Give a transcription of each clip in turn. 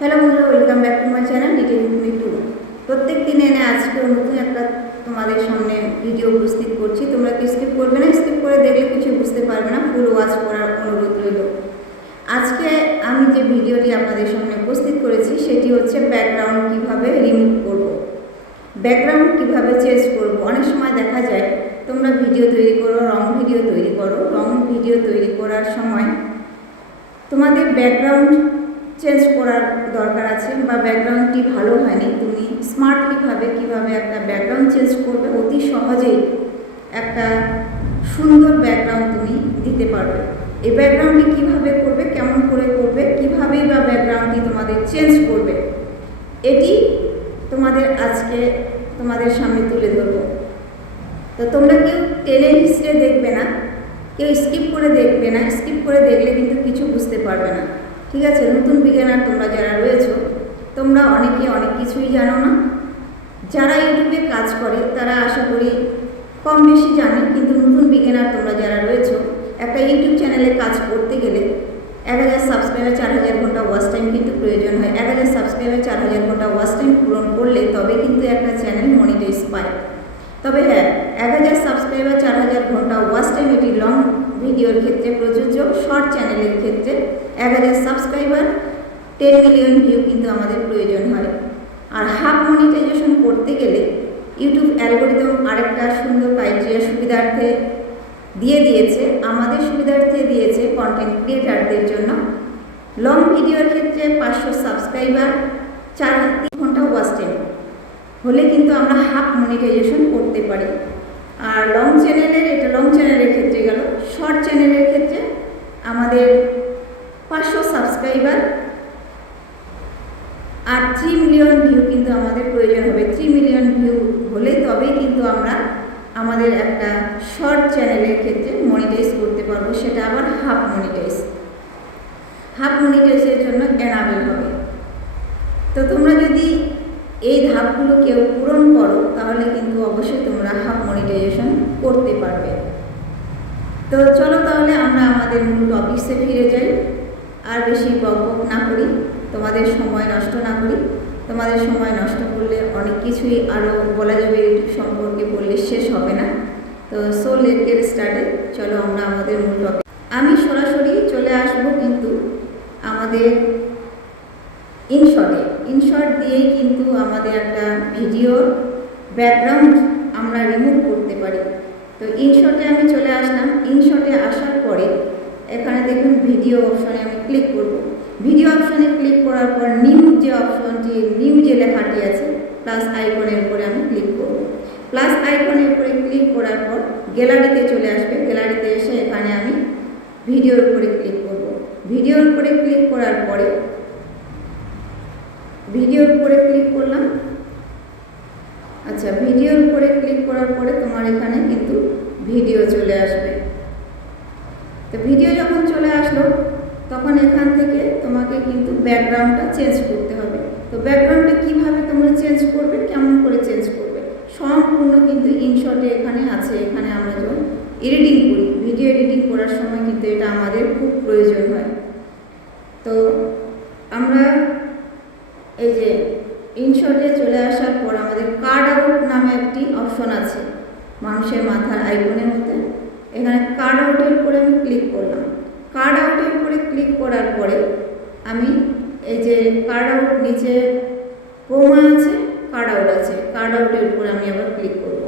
Hello বন্ধুরা, welcome back to my channel detail me two. প্রত্যেক দিন এনে আজকে নতুন একটা তোমাদের সামনে ভিডিও উপস্থিত করছি। তোমরা কি স্কিপ করবে না, স্কিপ করে দেখলে কিছু বুঝতে পারবে না, ফুল ওয়াচ করার অনুরোধ রইল। আজকে আমি যে ভিডিওটি আপনাদের সামনে উপস্থিত করেছি সেটি হচ্ছে ব্যাকগ্রাউন্ড কিভাবে রিমুভ করব, ব্যাকগ্রাউন্ড কিভাবে চেঞ্জ করব। অনেক সময় দেখা যায় তোমরা ভিডিও তৈরি করো, রং ভিডিও তৈরি করো, রং ভিডিও তৈরি করার সময় তোমাদের ব্যাকগ্রাউন্ড চেঞ্জ করার দরকার আছে বা ব্যাকগ্রাউন্ডটি ভালো হয়নি, তুমি স্মার্টলিভাবে কীভাবে একটা ব্যাকগ্রাউন্ড চেঞ্জ করবে, অতি সহজেই একটা সুন্দর ব্যাকগ্রাউন্ড তুমি দিতে পারবে। এই ব্যাকগ্রাউন্ডটি কীভাবে করবে, কেমন করে করবে, কীভাবেই বা ব্যাকগ্রাউন্ডটি তোমাদের চেঞ্জ করবে, এটি তোমাদের আজকে তোমাদের সামনে তুলে ধরবো। তো তোমরা কেউ টেনে হিস্ট্রি দেখবে না, কেউ স্কিপ করে দেখবে না, স্কিপ করে দেখলে কিন্তু কিছু বুঝতে পারবে না, ঠিক আছে? নতুন বিজ্ঞানার তোমরা যারা রয়েছো, তোমরা অনেকে অনেক কিছুই জানো না। যারা ইউটিউবে কাজ করে তারা আশা করি কম বেশি জানে, কিন্তু নতুন বিজ্ঞানার তোমরা যারা রয়েছো, একটা ইউটিউব চ্যানেলে কাজ করতে গেলে 1000 সাবস্ক্রাইবার 4000 ঘন্টা ওয়াচ টাইম কিন্তু প্রয়োজন হয়। 1000 সাবস্ক্রাইবার 4000 ঘন্টা ওয়াচ টাইম পূরণ করলে তবে কিন্তু একটা চ্যানেল মনিটাইজ পায়। তবে হ্যাঁ, 1000 সাবস্ক্রাইবার 4000 ঘন্টা ওয়াচ টাইম এটি লং ভিডিওর ক্ষেত্রে প্রযোজ্য। শর্ট চ্যানেলের ক্ষেত্রে 1000 সাবস্ক্রাইবার 10 মিলিয়ন ভিউ কিন্তু আমাদের প্রয়োজন হয়। আর হাফ মনিটাইজেশন করতে গেলে ইউটিউব অ্যালগোরিদম আরেকটা সুন্দর ক্রাইটেরিয়া সুবিধার্থে দিয়ে দিয়েছে, আমাদের সুবিধার্থে দিয়েছে কন্টেন্ট ক্রিয়েটারদের জন্য। লং ভিডিওর ক্ষেত্রে 500 সাবস্ক্রাইবার 4 ঘন্টা ওয়াচ টাইম হলে কিন্তু আমরা হাফ মনিটাইজেশন করতে পারি। আর লং চ্যানেলের ক্ষেত্রে গেল। শর্ট চ্যানেলের ক্ষেত্রে আমাদের 500 সাবস্ক্রাইবার আর 3 মিলিয়ন ভিউ কিন্তু আমাদের প্রয়োজন হবে। 3 মিলিয়ন ভিউ হলে তবেই কিন্তু আমরা আমাদের একটা শর্ট চ্যানেলের ক্ষেত্রে মনিটাইজ করতে পারবো, সেটা আবার হাফ মনিটাইজের জন্য এনাবেল হবে। তো তোমরা যদি এই ধাপগুলো কেউ পূরণ করো তাহলে কিন্তু অবশ্যই তোমরা হাফ মনিটাইজেশন করতে পারবে। তো চলো তাহলে আমরা আমাদের মূল টপিকসে ফিরে যাই, আর বেশি বকবক না করি, তোমাদের সময় নষ্ট না করি। তোমাদের সময় নষ্ট করলে অনেক কিছুই আরও বলা যাবে ইউটিউব সম্পর্কে, বললে শেষ হবে না। তো সো লেট গেট স্টার্টেড। চলো আমরা আমাদের মূল টপিক, আমি সরাসরি চলে আসবো কিন্তু আমাদের ইনশর্ট দিয়েই কিন্তু আমাদের একটা ভিডিওর ব্যাকগ্রাউন্ড আমরা রিমুভ করতে পারি। তো ইনশর্টে আমি চলে আসলাম। ইনশর্টে আসার পরে এখানে দেখুন ভিডিও অপশনে আমি ক্লিক করব। ভিডিও অপশনে ক্লিক করার পর নিউ যে লেখাটি আছে প্লাস আইকনের উপরে আমি ক্লিক করব। প্লাস আইকনের উপরে ক্লিক করার পর গ্যালারিতে চলে আসবে। গ্যালারিতে এসে এখানে আমি ভিডিওর উপরে ক্লিক করব। ভিডিওর উপরে ক্লিক করার পরে ভিডিওর উপরে ক্লিক করলাম। আচ্ছা, ভিডিওর উপরে ক্লিক করার পরে তোমার এখানে কিন্তু ভিডিও চলে আসবে। তো ভিডিও যখন চলে আসলো তখন এখান থেকে তোমাকে কিন্তু ব্যাকগ্রাউন্ডটা চেঞ্জ করতে হবে। তো ব্যাকগ্রাউন্ডটা কীভাবে তোমরা চেঞ্জ করবে, কেমন করে চেঞ্জ করবে, সম্পূর্ণ কিন্তু ইনশর্টে এখানে আছে। এখানে আমরা যখন এডিটিং করি, ভিডিও এডিটিং করার সময় কিন্তু এটা আমাদের খুব প্রয়োজন হয়। তো আমরা এই যে ইনশর্টে চলে আসার পর আমাদের কার্ড আউট নামে একটি অপশন আছে মানুষের মাথার আইকনের মধ্যে। এখানে কার্ড আউটের উপরে আমি ক্লিক করলাম। কার্ড আউটের উপরে ক্লিক করার পরে আমি এই যে কার্ড আউট নিচে ক্রোমা আছে, কার্ড আউট আছে, কার্ড আউটের উপরে আমি আবার ক্লিক করব।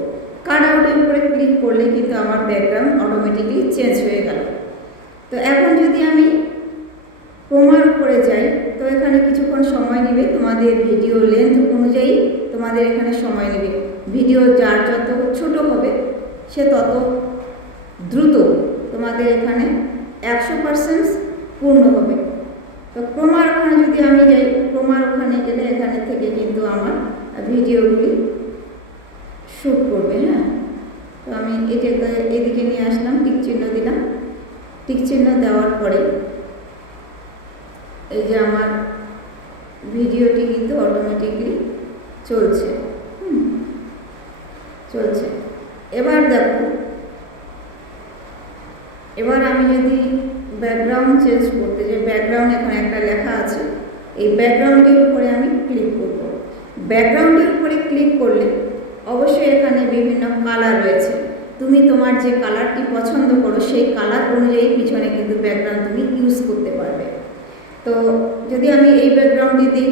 কার্ড আউটের উপরে ক্লিক করলে কিন্তু আমার ব্যাকগ্রাউন্ড অটোমেটিকলি চেঞ্জ হয়ে গেল। তো এখন যদি আমি ক্রোমার উপরে যাই তো এখানে কিছুক্ষণ সময় নেবে, তোমাদের ভিডিও লেন্থ অনুযায়ী তোমাদের এখানে সময় নেবে। ভিডিও যার যত ছোট হবে সে তত দ্রুত তোমাদের এখানে 100% পূর্ণ হবে। তো ক্রোমার ওখানে যদি আমি যাই, ক্রোমার ওখানে গেলে এখানে থেকে কিন্তু আমার ভিডিওগুলি শ্যুট করবে। হ্যাঁ, তো আমি এদিকে নিয়ে আসলাম, টিক চিহ্ন দিলাম। টিক চিহ্ন দেওয়ার পরে এই যে আমার ভিডিওটি কিন্তু অটোমেটিকলি চলছে। এবার দেখো, এবার আমি যদি ব্যাকগ্রাউন্ড চেঞ্জ করতে, যে ব্যাকগ্রাউন্ড এখানে একটা লেখা আছে, এই ব্যাকগ্রাউন্ডের উপরে আমি ক্লিক করব। ব্যাকগ্রাউন্ডের উপরে ক্লিক করলে অবশ্যই এখানে বিভিন্ন কালার রয়েছে। তুমি তোমার যে কালারটি পছন্দ করো সেই কালার অনুযায়ী পিছনে কিন্তু ব্যাকগ্রাউন্ড তুমি ইউজ করতে পারবে। তো যদি আমি এই ব্যাকগ্রাউন্ডটি দিই,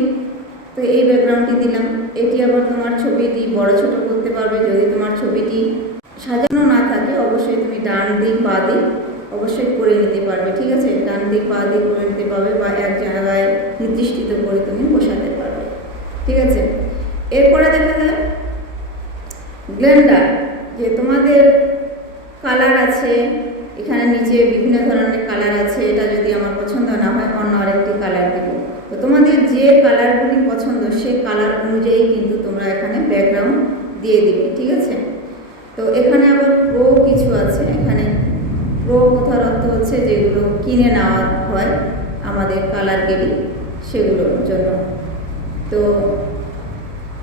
তো এই ব্যাকগ্রাউন্ডটি দিলাম। এটি আবার তোমার ছবিটি বড় ছোট করতে পারবে। যদি তোমার ছবিটি সাজানো না থাকে অবশ্যই তুমি ডান দিক বা দিক অবশ্যই করে নিতে পারবে, ঠিক আছে। ডান দিক বা দিক করে নিতে পারবে বা এক জায়গায় নির্দিষ্ট করে তুমি বসাতে পারবে, ঠিক আছে। এরপরে দেখা যায় ব্লেন্ডার, যে তোমাদের কালার আছে এখানে নিচে বিভিন্ন ধরনের কালার আছে। এটা যদি আমার পছন্দ না হয় অন্য আরেকটি কালার দেবো। তো তোমাদের যে কালারগুলি পছন্দ সেই কালার অনুযায়ী কিন্তু তোমরা এখানে ব্যাকগ্রাউন্ড দিয়ে দিবে, ঠিক আছে। তো এখানে আবার প্রো কিছু আছে। এখানে প্রো কথার অর্থ হচ্ছে যেগুলো কিনে নেওয়া হয় আমাদের কালার গ্রেডিং সেগুলোর জন্য। তো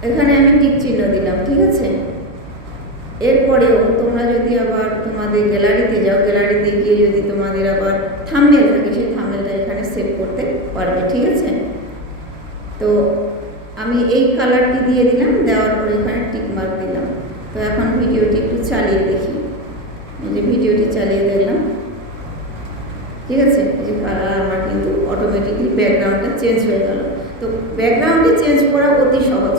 এখানে আমি টিক চিহ্ন দিলাম, ঠিক আছে। এরপরেও তোমরা যদি আবার তোমাদের গ্যালারিতে যাও, গ্যালারিতে গিয়ে যদি তোমাদের আবার থাম্বনেল থাকে সেই থাম্বনেলটা এখানে সেভ করতে পারবে, ঠিক আছে। তো আমি এই কালারটি দিয়ে দিলাম, দেওয়ার পরে এখানে টিক মার্ক দিলাম। তো এখন ভিডিওটি একটু চালিয়ে দেখি। এই যে ভিডিওটি চালিয়ে দেখলাম, ঠিক আছে। এই যে কালার আমার কিন্তু অটোমেটিকলি ব্যাকগ্রাউন্ডটা চেঞ্জ হয়ে গেল। তো ব্যাকগ্রাউন্ডে চেঞ্জ করা অতি সহজ,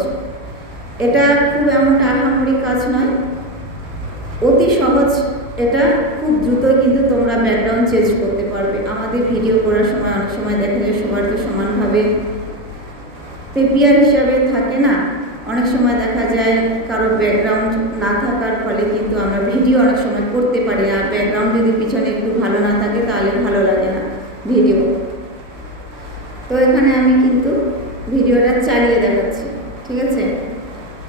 এটা খুব এমনটা আহামরি কাজ নয়, অতি সহজ। এটা খুব দ্রুতই কিন্তু তোমরা ব্যাকগ্রাউন্ড চেঞ্জ করতে পারবে। আমাদের ভিডিও করার সময় অনেক সময় দেখা যায় সবার তো সমানভাবে প্রিপেয়ার হিসাবে থাকে না। অনেক সময় দেখা যায় কারো ব্যাকগ্রাউন্ড না থাকার ফলে কিন্তু আমরা ভিডিও অনেক সময় করতে পারি না। ব্যাকগ্রাউন্ড যদি পিছনে একটু ভালো না থাকে তাহলে ভালো লাগে না ভিডিও। তো এখানে আমি কিন্তু ভিডিওটা চালিয়ে দেখাচ্ছি, ঠিক আছে।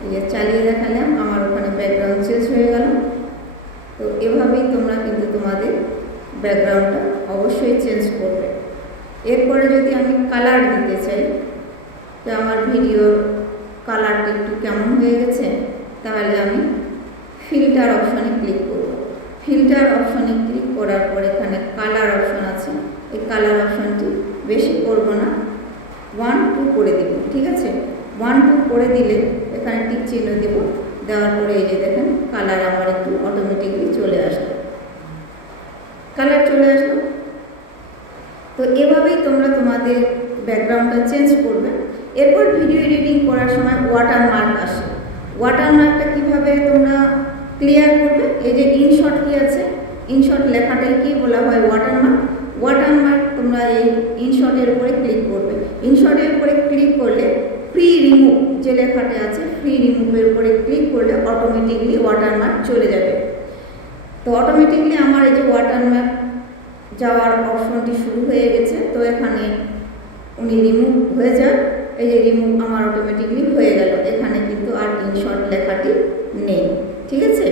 এই যে চালিয়ে দেখালাম, আমার ওখানে ব্যাকগ্রাউন্ড চেঞ্জ হয়ে গেল। তো এভাবেই তোমরা কিন্তু তোমাদের ব্যাকগ্রাউন্ডটা অবশ্যই চেঞ্জ করবে। এরপরে যদি আমি কালার দিতে চাই, যে আমার ভিডিওর কালারটা একটু কেমন হয়ে গেছে, তাহলে আমি ফিল্টার অপশনে ক্লিক করব। ফিল্টার অপশনে ক্লিক করার পর এখানে কালার অপশন আছে। এই কালার অপশনটি বেশি করব না, 1-2 করে দেব, ঠিক আছে। 1-2 করে দিলে এখানে টিক চিহ্ন দেব। দেওয়ার পরে এই যে দেখেন কালার আমার একটু অটোমেটিকলি চলে আসলো, কালার চলে আসলো। তো এভাবেই তোমরা তোমাদের ব্যাকগ্রাউন্ডটা চেঞ্জ করবে। এরপর ভিডিও এডিটিং করার সময় ওয়াটারমার্ক আসে। ওয়াটারমার্কটা কীভাবে তোমরা ক্লিয়ার করবে, এই যে ইনশট কি আছে, ইনশট লেখাটাকে বলা হয় ওয়াটারমার্ক। ওয়াটারমার্ক তোমরা এই ইনশটের উপরে ক্লিক করবে। ইনশটের উপরে ক্লিক করলে ফ্রি রিমুভ যে লেখাটা আছে, ফ্রি রিমুভের উপরে ক্লিক করলে অটোমেটিকলি ওয়াটারমার্ক চলে যাবে। তো অটোমেটিকলি আমার এই যে ওয়াটারমার্ক যাওয়ার অপশনটি শুরু হয়ে গেছে। তো এখানে উনি রিমুভ হয়ে যায়, এই যে রিমুভ আমার অটোমেটিকলি হয়ে গেল। এখানে কিন্তু আর ইনশট লেখাটি নেই, ঠিক আছে।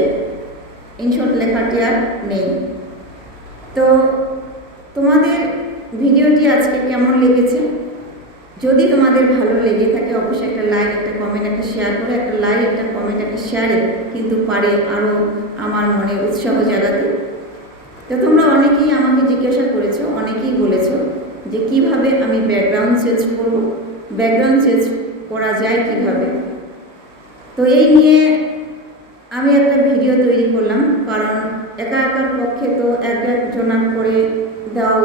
ইনশট লেখাটি আর নেই। তো তোমাদের ভিডিওটি আজকে কেমন লেগেছে, যদি তোমাদের ভালো লেগে থাকে অবশ্যই একটা লাইক, একটা কমেন্ট, একটা শেয়ার করে। একটা লাইক, একটা কমেন্ট, একটা শেয়ারে কিন্তু পারে আরও আমার মনে উৎসাহ জাগাতে। তো তোমরা অনেকেই আমাকে জিজ্ঞাসা করেছো, অনেকেই বলেছো যে কিভাবে আমি ব্যাকগ্রাউন্ড চেঞ্জ করব, ব্যাকগ্রাউন্ড চেঞ্জ করা যায় কিভাবে। তো এই নিয়ে আমি একটা ভিডিও তৈরি করলাম, কারণ একা একার পক্ষে তো একজনার করে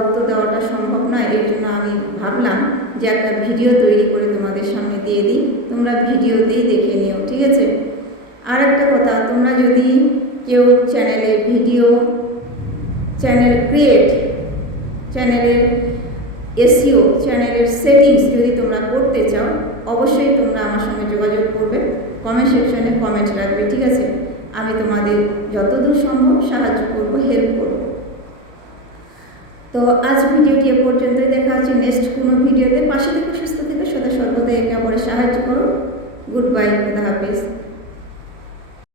উত্তর দেওয়াটা সম্ভব নয়। এই জন্য আমি ভাবলাম যে একটা ভিডিও তৈরি করে তোমাদের সামনে দিয়ে দিই, তোমরা ভিডিওতেই দেখে নিও, ঠিক আছে। আর একটা কথা, তোমরা যদি কেউ চ্যানেলে ভিডিও, চ্যানেল ক্রিয়েট, চ্যানেলের এসইও, চ্যানেলের সেটিংস যদি তোমরা করতে চাও অবশ্যই তোমরা আমার সঙ্গে যোগাযোগ করবে, কমেন্ট সেকশনে কমেন্ট রাখবে, ঠিক আছে। আমি তোমাদের যতদূর সম্ভব সাহায্য করব, হেল্প করব। তো আজ ভিডিওটি এ পর্যন্তই। দেখা হচ্ছে নেক্সট কোনো ভিডিওতে। পাশে থেকে সুস্থ থেকে সদা সর্বদা একে অপরের সাহায্য করো। গুড বাই, খোদা হাফেজ।